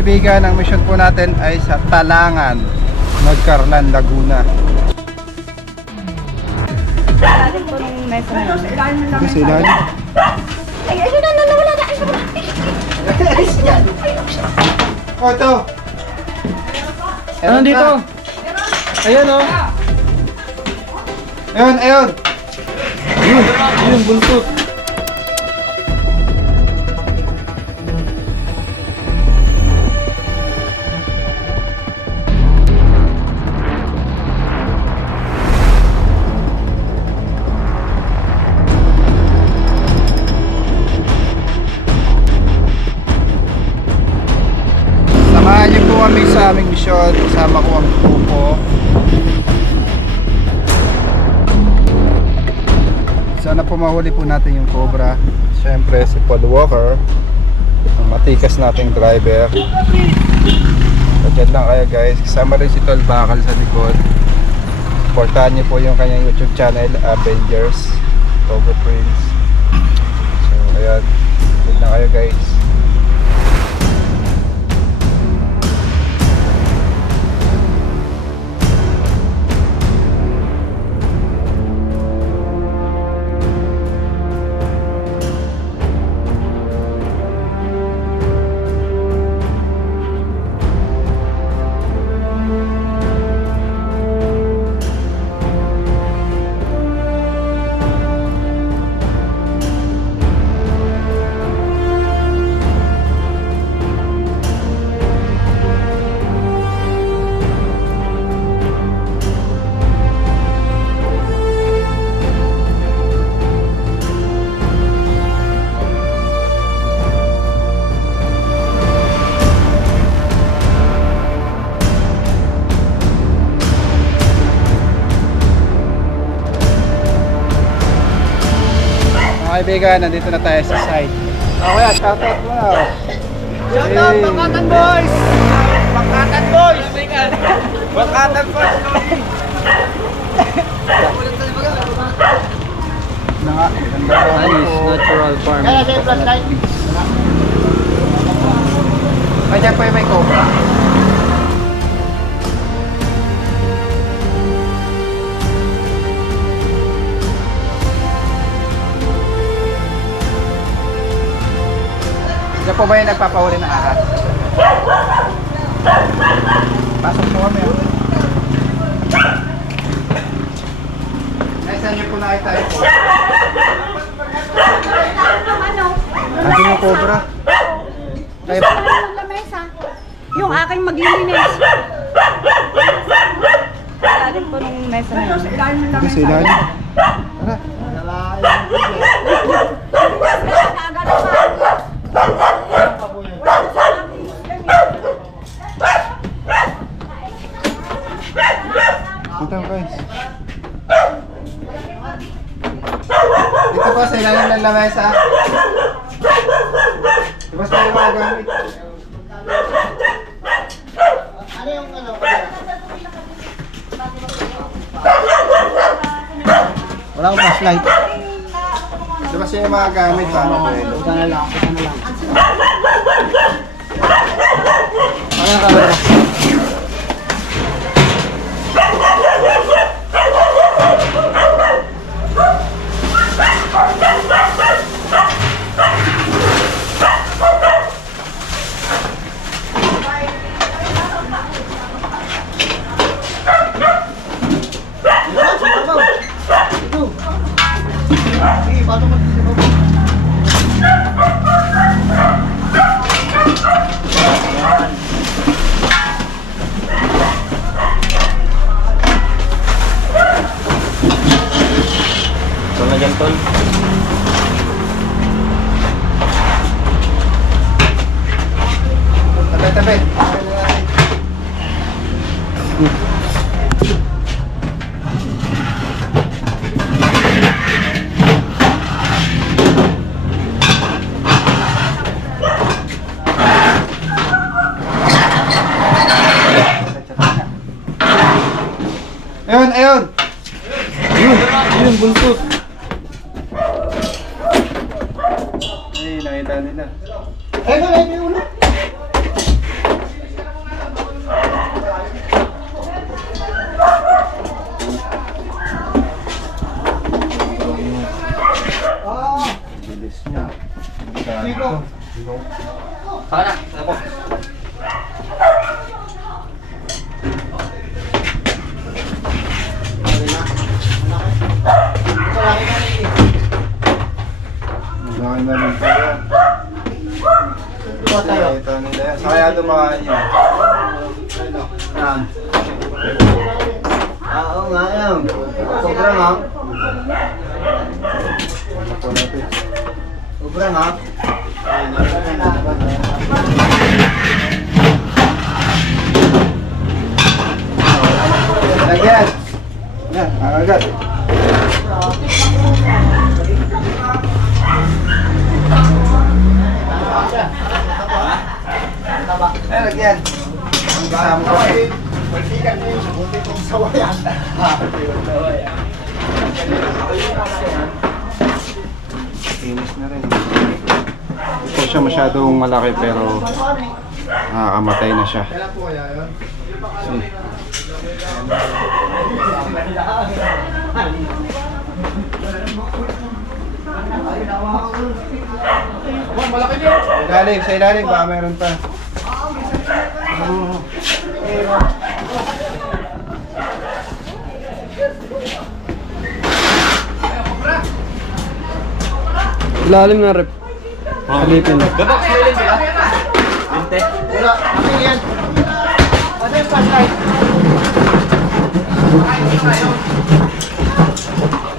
Kaibigan, ang mission po natin ay sa Talangan, Nagcarlan, Laguna. Alam ko nung mesa na yun. Kasi ilan? Ay, ayun na, wala na. Oh, ito! Ano dito? Ayan o. Ayun, ayun! Yung buntot. Samahan niyo po kami sa aming misyon. Kasama ko ang grupo. Sana po mahuli po natin yung Cobra. Siyempre si Paul Walker, ang matikas nating driver. So dyan lang kayo guys. Kasama rin si Tol Bakal sa likod. Supportahan niyo po yung kanyang YouTube channel, Avengers Cobra Prince. So ayan, dyan lang kayo guys. Mga kaibigan, nandito na tayo sa site. Okay, shoutout mo na. Shoutout, Bangkatan Boys! Bangkatan Boys! Bangkatan Boys! Natural farm. Kaya sa flashlight. Ay, dyan po yung may Cobra. Diyan po ba yung nagpapahuli ng ahas? Pasok po kami. Ay, saan niyo po nakita yung Cobra? Ano yung Cobra? Kayo Gusto ko lang ng lamesa. Yung aking maglilinis. Alam ko nung mesa na yun. Kasi ilan? Tara. Punta guys. Dito po sa ilalim ng lamesa. Diba sa yung mga gamit? Wala akong flashlight. Diba sa yung mga gamit? Paano ko yun? Buta na lang. Ano ang kamera? So na dyan, Tol. Tabi-tabi. Ayun, ayun. Yung buntot. Ay, nakita nila. Ay, ay, ulo. Malaki na rin pa yan. Ito nila yan. Kaya dumaan yan. Oo nga yan. Sobrang ha. Ano po natin? Sobrang ha. Lagyan! Yan, agad. Eh, lagyan. Kasama ko. Pagkikan mo yung buti kong sawayan. Inis na rin. Hindi po siya masyadong malaki pero nakakamatay na siya. Kailan po kaya yun? Malaki niyo! Sa ilalim, baka meron pa. Ilalim na rep. Alipin. Gabak sa ilalim sila? Binte? Wala. Akin yan. Ano yung flashlight?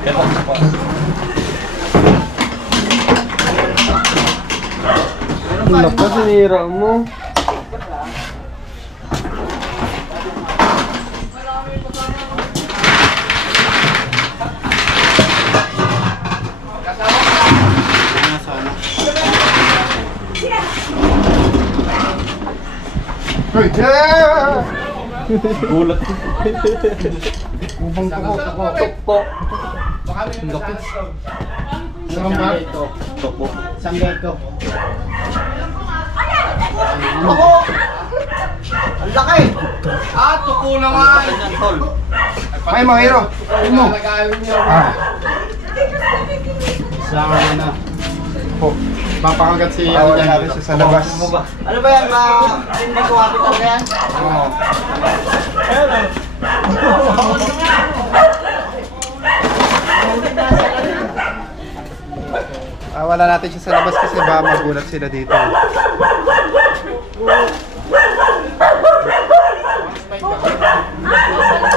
Gabak po. Lakas, sinira mo. Gulat. Ubang tuko. Tukpo. Laki. Sarang ba? Tukpo. Sanggay ko. Tuko! Ang laki! Tuko naman! Ay, mga hero. Ayun mo. Sama na. Po. Papakagat si Bawal natin siya sa labas. Ano ba yan? Hindi ko kapit talaga yan? Oo. Wala natin siya sa labas kasi baka magulat sila dito.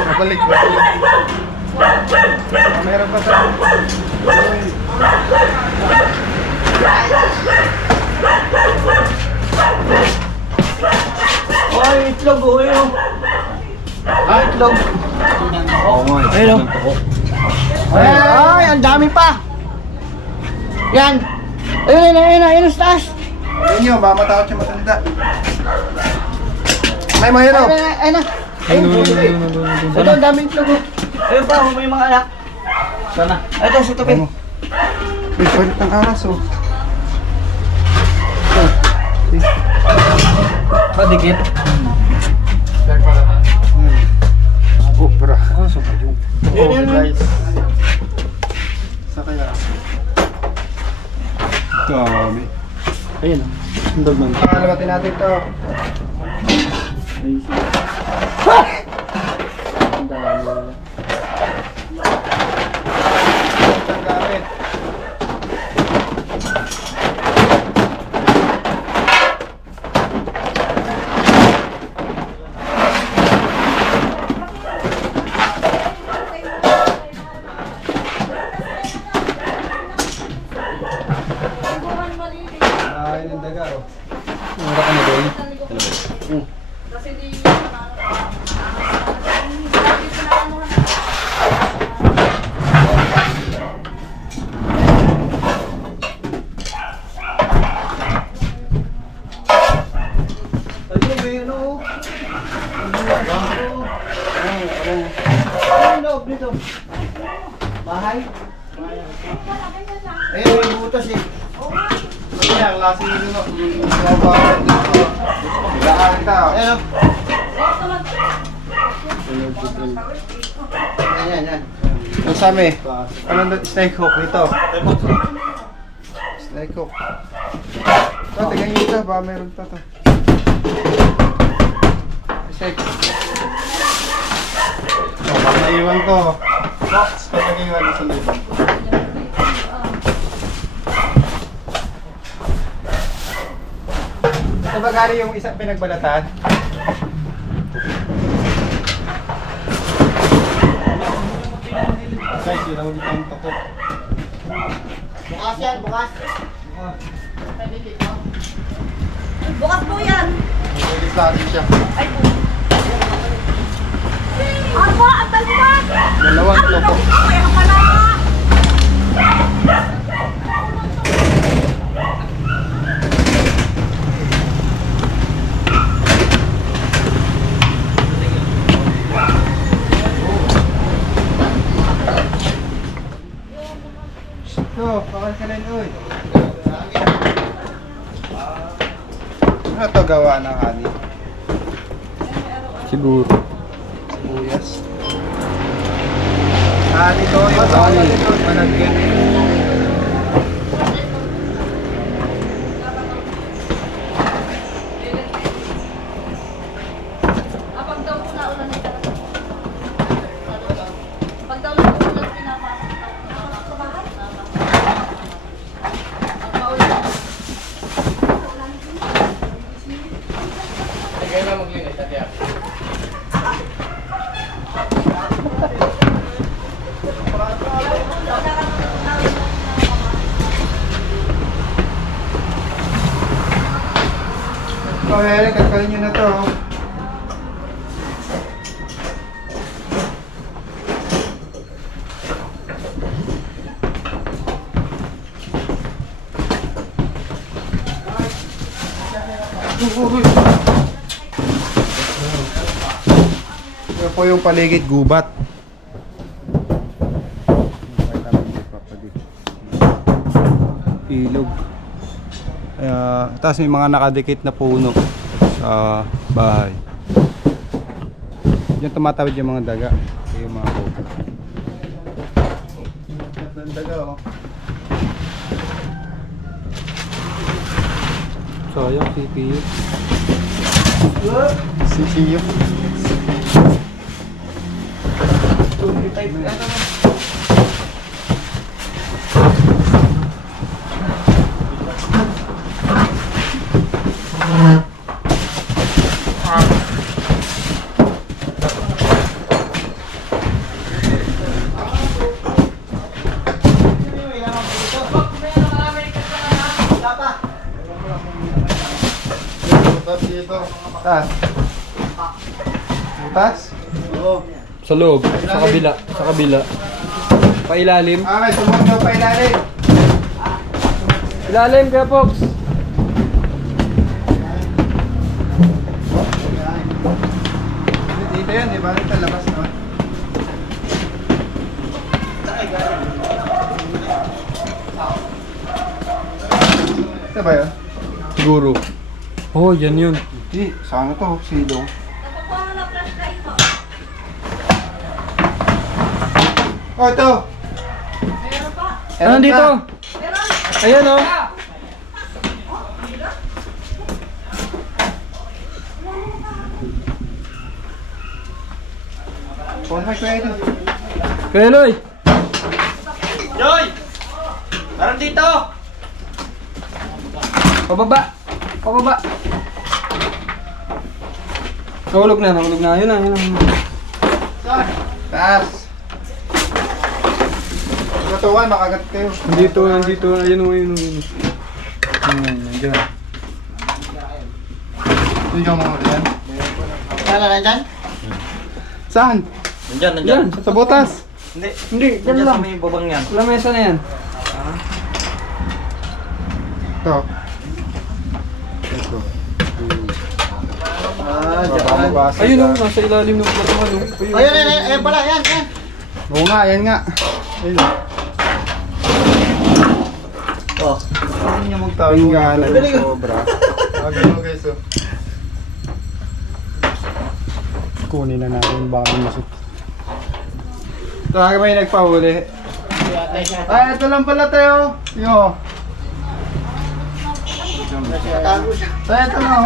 Nabalik. Meron pa sa... Ay, itlog oh, yun. Ay, itlog. Oo nga. Ayun Ay, ang dami pa. Yan. Ayun, sa taas. Ayun yun, mamatakot siya matanda. Ay, mga hero. Ayun na. Ayun. Ito, ang daming itlog oh. Ayun pa, may mga anak. Sana. Ito, sa tupi. Ano? May palit ng aras oh. Padikit. Oh, bra. Ano sa ba yung? Yun, guys. Sa kaya? Dami. Ayun. Ang dagman. Pakalabatin natin to. Ang dami. Ang gamit. Ay, ng daga oh. Mura ka na doon. Ayun, may ano. Ano loob dito? Bahay? Ayun, may butas eh. Kaya, klaseng nyo no. Mabawal dito. Bilaan ka. Ayan o. Yan. Ang sami. Anong snake hook dito? Snake hook. Ito, tignan nyo ito. Baka meron pa to. Check. Oh, pag naiwan to. Box, pag naiwan sa naiwan. Sa bagari yung isang pinagbalatan. Guys, yun ang ulit ang toko. Bukas yan, bukas. Bukas po yan. Ulit natin siya. Ay po. Ako, ang talbag! Dalawang toko. Ay, ako pala! Ito, pakal ka rin, uy. Ano ito gawa ng honey? Siguro. Sibuyas. Honey to, yung honey ito, malagyan eh. Pag daw po naulan na talaga. Pag daw na ulan, pinapasok sa bahay. Ang maulan. Ito, Eric, kakalin nyo na to. Ito po yung paligid gubat. Ilog. Tapos may mga nakadikit na puno sa bahay. Diyan tumatawid yung mga daga. Ito yung mga puno. Ang daga oh. Sayang, CPU. CPU. Taas. Taas? Oo. Sa loob, sa kabila, sa kabila. Pailalim. Ah, may tumundo pa ilalim. Ilalim kaya Fox. Dito yan, di ba? Dito labas naman. Ito ba yun? Siguro. Oh, yan yun. Hindi, saan to? Silong. Oh, ito! Ano dito? Ayan oh. Phone mic ko yun. Kaya Eloy. Joy! Parang dito! Pababa. Pababa. Nahulog na, nahulog na. Yun lang, yun lang. Saan? Taas! Katuwan, makagat kayo. Nandito, nandito. Ayun o, ayun o. Nandiyan. Hindi ka mga yan. Saan na nandyan? Saan? Nandyan, Yan. Sa butas. Hindi. Hindi, yan Nandyan lang. sa may babang yan. Lamesa na yan. Ito. Ito. Ah, Ayun o, nasa ilalim ng platuhan o. Ayun, ayun pala, yan, yan. Oo nga, yan nga. Ayun. Oh. Hindi niya magtago. Tinggalan ng sobra. Ganun guys oh. Kunin na natin baka masuk. Ito nga may nagpahuli. Ay, ito lang pala tayo. Yo. Ay, ito lang.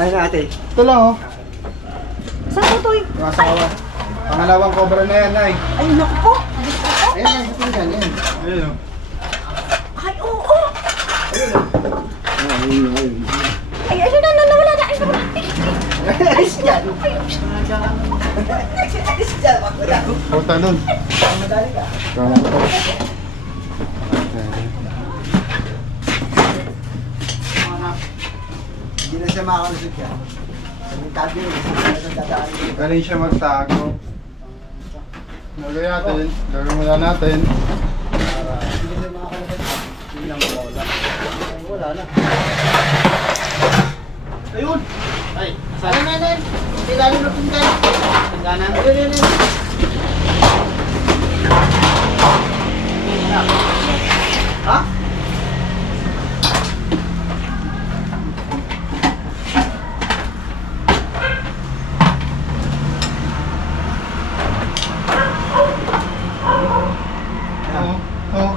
Ay ate. Ito lang oh. Saan po ito? Yung asawa. Pangalawang cobra na yan, Nay. Ay, naku po. Diyos ko po. Ayan, yan, sa pinggan, yan. Ayun oh. Ay, oo. Ay, ayun na, nawala na. Ay, nawala. Alis dyan. Alis dyan. Punta nun. Madali ka. Kala ko. Hindi na siya makakalusot yan. Ang tabi rin, isang dadaan. Galing siya magtago. Lagay natin. Lagay muna natin. Hindi na makakalusot. Hindi na mawala. Wala na. Ayun! Ay, sana na yan. Hindi lalo na pinggan. Pinggan na. Ayun, ayun, ayun. Ha? Oo. Oo.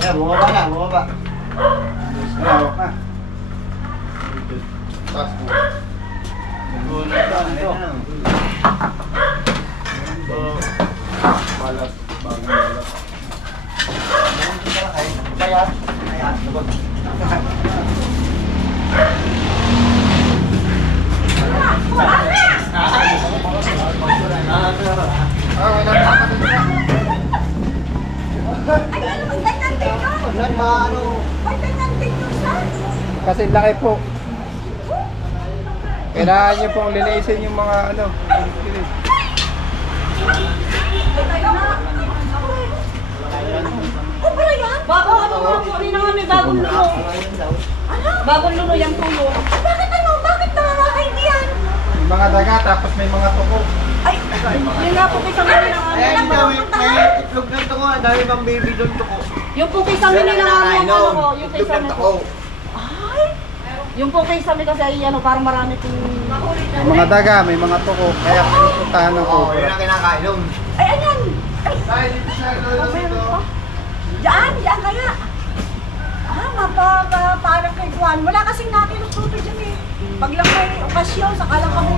Ayan, bumaba na, bumaba. Malawak na. Taas mo. Balas. Bagong balas. Kaya, kaya, sabag. Ah, wala na. Ay, ano, ganyan din yun. Yan, maano. Ay, ganyan din yun, sir. Kasi laki po. Kailangan nyo pong linisin yung mga ano. Ay, na. Cobra yan? Bago ano nga po, rin na nga may bagong lulo. Ano? Bagong lulo yung tulo. Bakit ano? Bakit nakakaindi yan? May mga daga tapos may mga tuko. Ay, yun nga po kaysa mami ng amin. Ayan, Alam mo, may itlog ng tuko. Ang dami pang baby doon tuko. yung po kaysa mami ng amin, ano ko, yung Itlog kaysa ng mami tuko. ko. Ay, yung po kaysa mami kasi ay ano, parang marami pong... May mga daga, may mga tuko. Kaya pinupuntahan ng Oo, yun cobra. ang kinakain nun. Ay, ayan! Ay, Ay, dito siya. meron pa. Diyan kaya. Parang kay Juan. Wala kasing nakinusuto dyan eh. Pag lang may okasyon, saka lang kami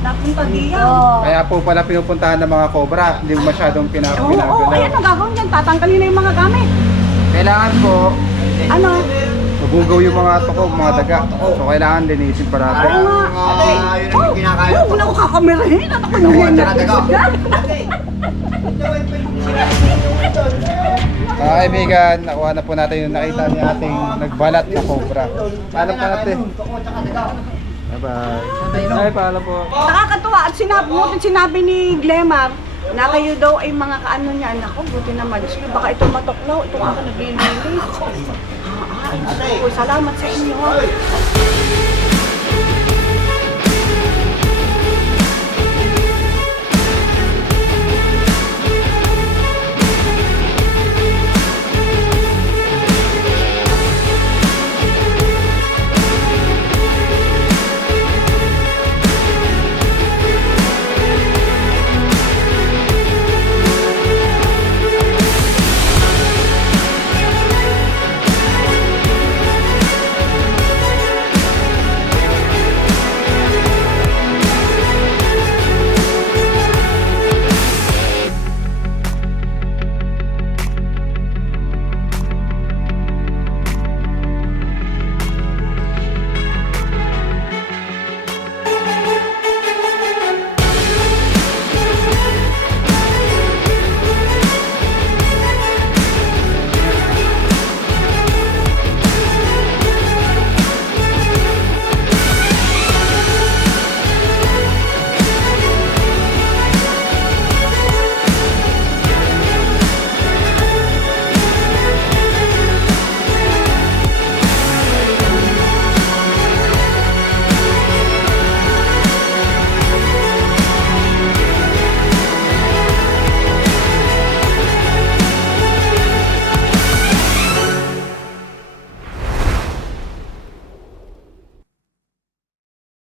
napunta diyan. Kaya po pala pinupuntahan ng mga cobra. Hindi masyadong Oo, pinagalaw. ayan ang gagawin dyan. Tatanggalin na yung mga gamit. Kailangan po Ano? mabugaw yung mga tuko, mga daga. So kailangan linisin parati. Oo nga. Yun ang kinakain Oo, wala ko kakamerahin. At ako nang Oo, yan. tsaka daga. Mga kaibigan, nakuha na po natin yung nakita ni ating nagbalat na cobra. Paano po natin? Bye-bye. Ay, paalam po. Nakakatuwa at sinabi ni Glemar na kayo daw ay mga kaano niya. Nako, buti naman. Diyos ko, baka ito matuklaw. Ito ako naglilinis. Salamat sa inyo.